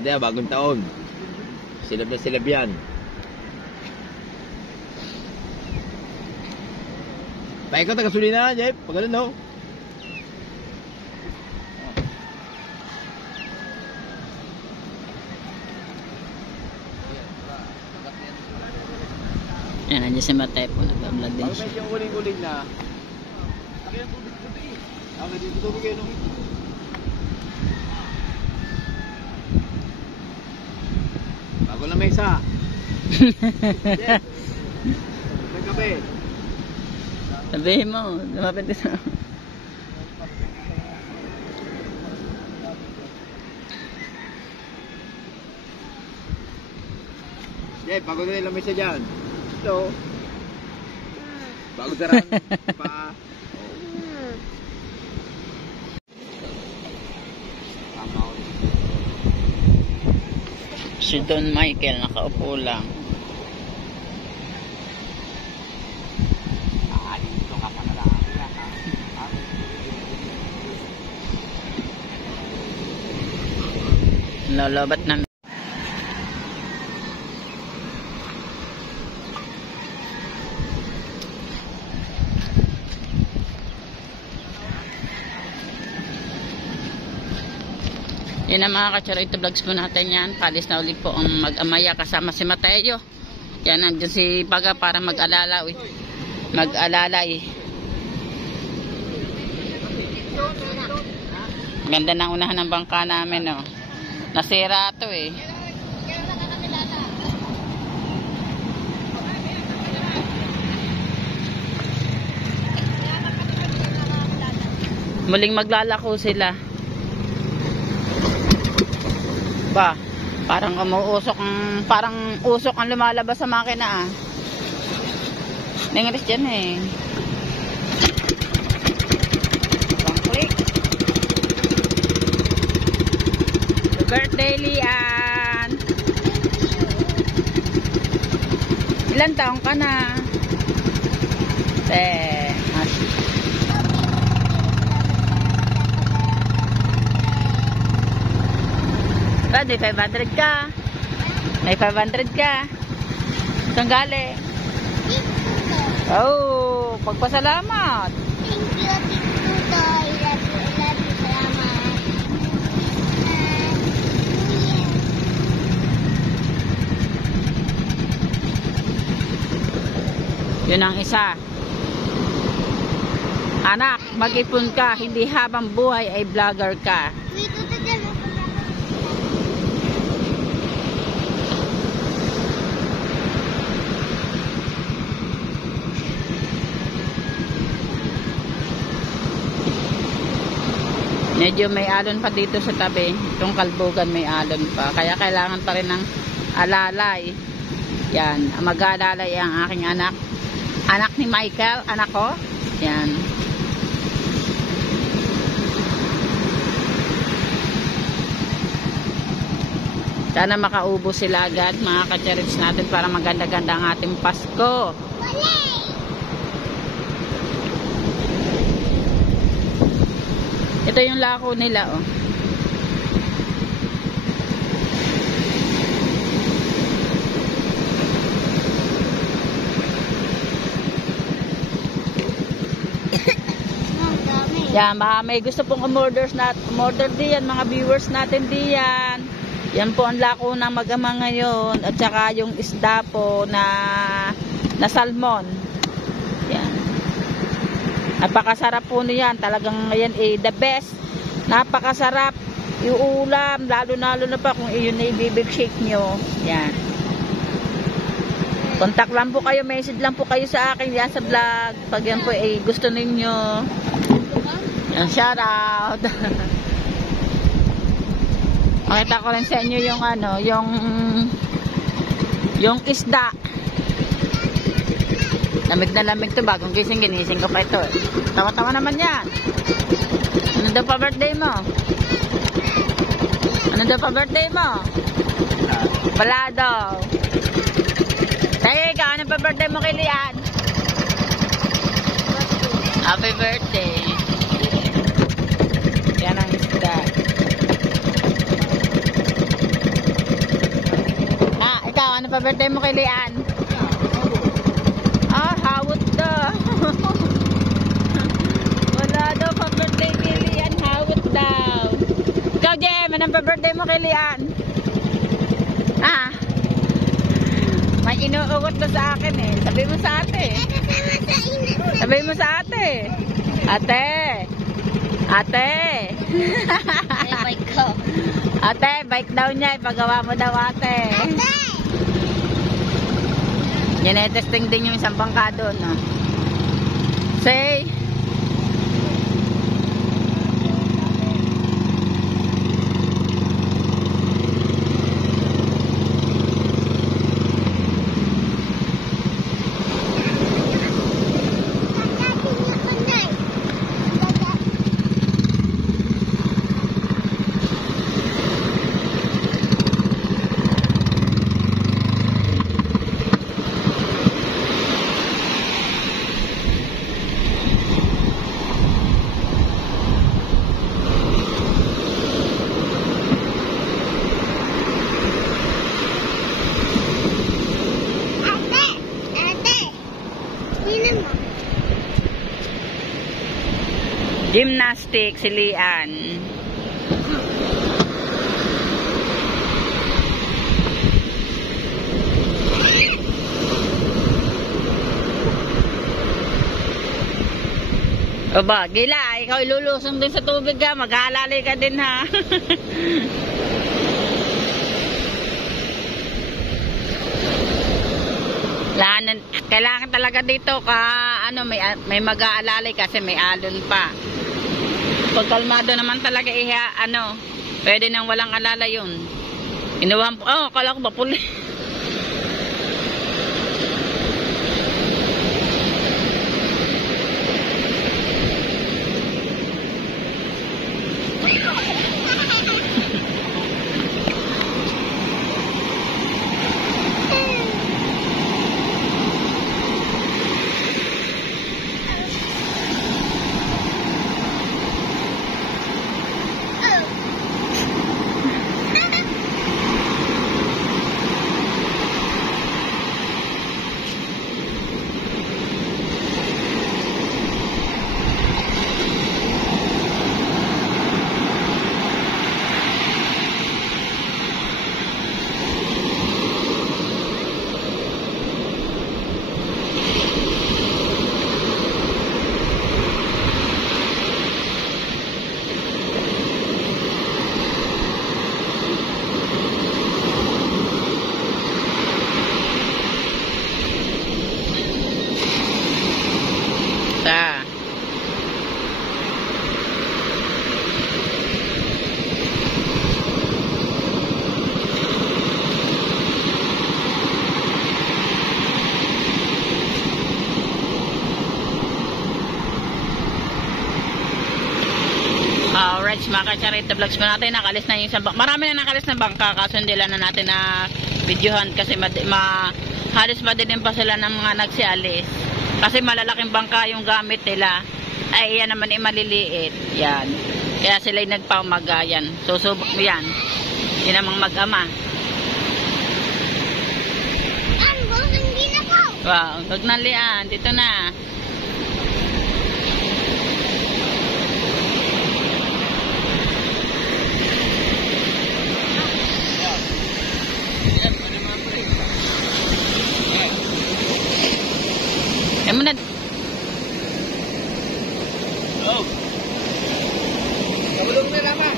Manda, bagong taon. Silab na silab yan. Paikot ang gasolina, Jeff. Pag ganun, no? Yan, nandiyan si Matay po. Nag-vlog din siya. Pag medyo uling-uling na, laki ang tubig-tubig. Ako dito tubig kayo, no? Bago lang may isa. Jeff. Nagkape. Sabihin mo, lumapit ka sa... Jeff, bago na lang may isa dyan. Ito. Bago darang pa. Si Don Michael nakaupo lang. Lolobat na. Yan ang mga kacharito vlogs po natin yan. Palis na ulit po ang mag-amaya kasama si Mateo. Yan, nandiyan si Baga para mag-alala. Mag-alalay. Ganda ng unahan ng bangka namin, oh. Nasira to eh. Muling maglalako sila. Ba, parang umuusok parang usok ang lumalabas sa makina ah. Nangyaris dyan eh. Pang-click. Birthday Lian. Ilan taong ka na? May 500 ka. May 500 ka. Saan galing? Oh, pagpasalamat. Thank you, Tito. I love you, salamat. Yun ang isa. Anak, mag-ipon ka. Hindi habang buhay ay vlogger ka. Medyo may alon pa dito sa tabi. Itong kalbugan may alon pa. Kaya kailangan pa rin ng alalay. Yan. Mag-aalalay ang aking anak. Anak ni Michael. Anak ko. Yan. Sana makaubo sila agad mga kacharits natin para maganda-ganda ang ating Pasko. Ito yung lako nila, oh. Yan, may gusto pong umorder diyan, mga viewers natin diyan. Yan po ang lako ng mag-ama ngayon. At saka yung isda po na salmon. Yan. Napakasarap po niyan. Talagang yan the best. Napakasarap. Yung ulam, lalo na pa kung iyon na ibibig shake nyo. Yan. Contact lang po kayo, message lang po kayo sa akin yan sa vlog. Pag yan po gusto ninyo. Yan, shout out. Makita ko rin sa inyo yung yung isda. Lamig na lamig to, bagong ginising ko pa ito. Tawa-tawa naman yan. Ano daw pa birthday mo? Ano daw pa birthday mo? Wala daw. Hey, ikaw, ano pa birthday mo kay Lian? Happy birthday. Yan ang isda. pa-birthday mo kay Lian? Ah, hawot daw. Wala daw pa-birthday kay Lian, hawot daw. Ikaw, Jem, anong pa-birthday mo kay Lian? Ah, may inuugot na sa akin eh. Sabi mo sa ate. Sabi mo sa ate. Ate. Ate. Ay, bike ko. Ate, bike daw niya. Ipagawa mo daw ate. Ate! Yan eh, testing din yung isang bangka doon. No? Say. Gymnastic si Lian. Aba, Gila, ikaw ilulusong din sa tubig ka, mag-aalalay ka din ha. Kailangan talaga dito may mag-aalalay kasi may alon pa. Pag kalmado naman talaga pwede nang walang alala yun. Inuwan po, akala ko ba puli. Alright, mga ka-charity vlogs mo natin, nakalis na yung isang bangka. Marami na nakalis na bangka, kaso hindi lang na natin na videohan kasi halos madilim pa sila ng mga nagsialis. Kasi malalaking bangka yung gamit nila. Ay, yan naman maliliit. Yan. Kaya sila'y nagpaumaga. Yan. Susubok mo yan. Yan namang mag-ama. Wow, wag na Lian. Dito na. Muna. Oh. Kabulong na naman.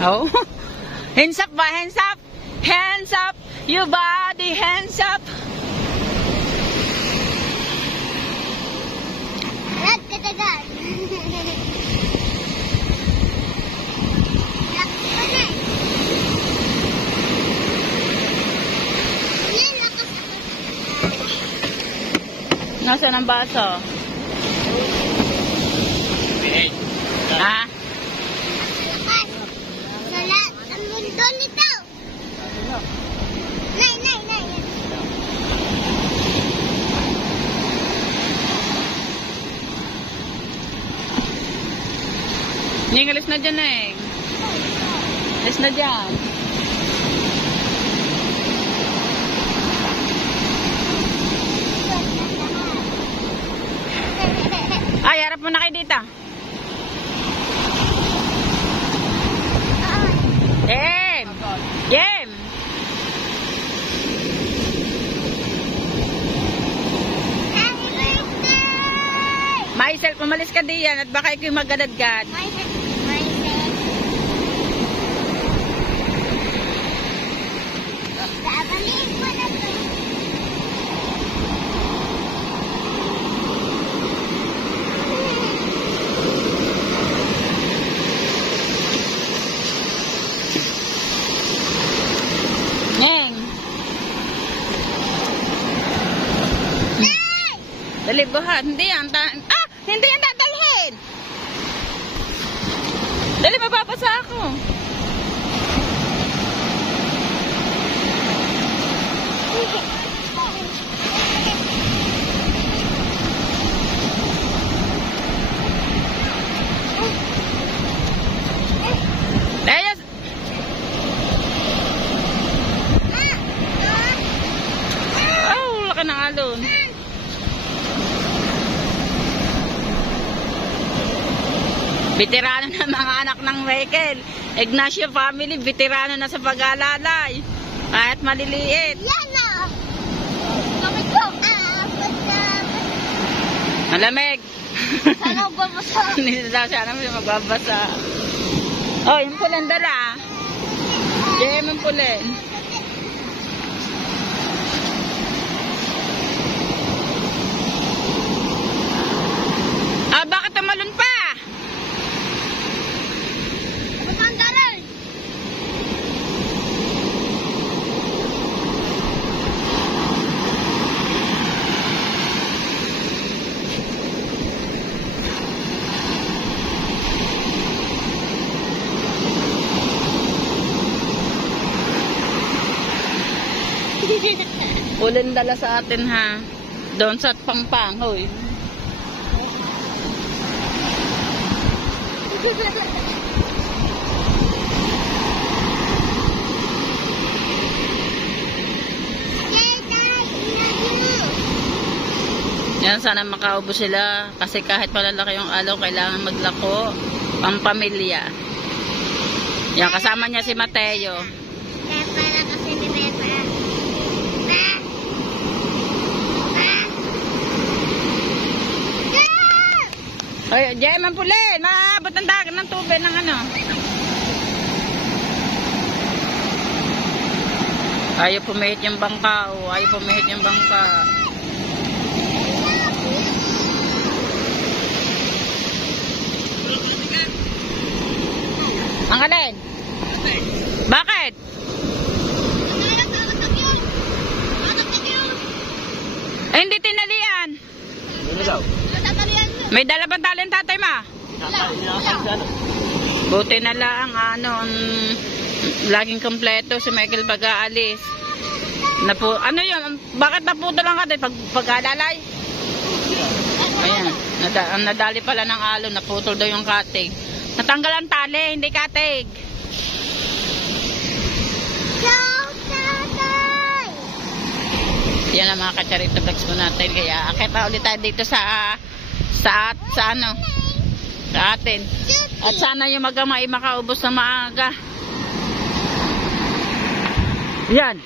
Oh. Hands up ba? Hands up. Hands up. Your body. Hands up. Let's get the gun. Let's Nasaan ang baso? Ha? Sa lahat ng mundo nito. Nay, nay, nay. Ning, alis na dyan eh. Alis na dyan. Ay, harap mo na kayo dito. Jem! Jem! Happy birthday! Maisel, pumalis ka diyan at baka ikaw magadadgad. Babaliin ko na to. Neng! Dali, buhat. Hindi yan. Hindi yan dadalhin! Dali, mababasa ako. Ayos! Oh, laki ng alon. Veterano na mga anak ng Michael. Ignacio family, veterano na sa pag-alalay. Kahit maliliit. Yan na! Kamay ko! Malamig. Sana babasa. Hindi daw siya naman magbabasa. Oh, yung pulen dala. Jem, yung pulen. Ah, bakit tumalon pa? Magandalay! Pulen dala sa atin ha. Doon sa Pangpangoy. Yan, sana makaubo sila. Kasi kahit malalaki yung alaw, kailangan maglako. Pampamilya. Yan, kasama niya si Mateo. Kaya para kasi ni Beba. Ay, Jem, ang pulen. Maabot ng dagat ng tubig ng ano. Ayaw pumihit yung bangka. Oh. Ayaw pumihit yung bangka. Ang alin? Bakit? Ay, hindi tinalian. Ano daw? May dala ba talent tatay ma? Buti na lang, laging kompleto si Michael pag-aalis. Ano yun? Bakit naputo lang ka pag-alalay? Ayan, nadali pala ng alon, naputol daw yung katig. Natanggal ang tali, hindi katig. Yan ang mga kacharito vlogs ko natin. Kaya akit na ulit tayo dito sa atin. At sana yung magamay makaubos na maaga. Yan.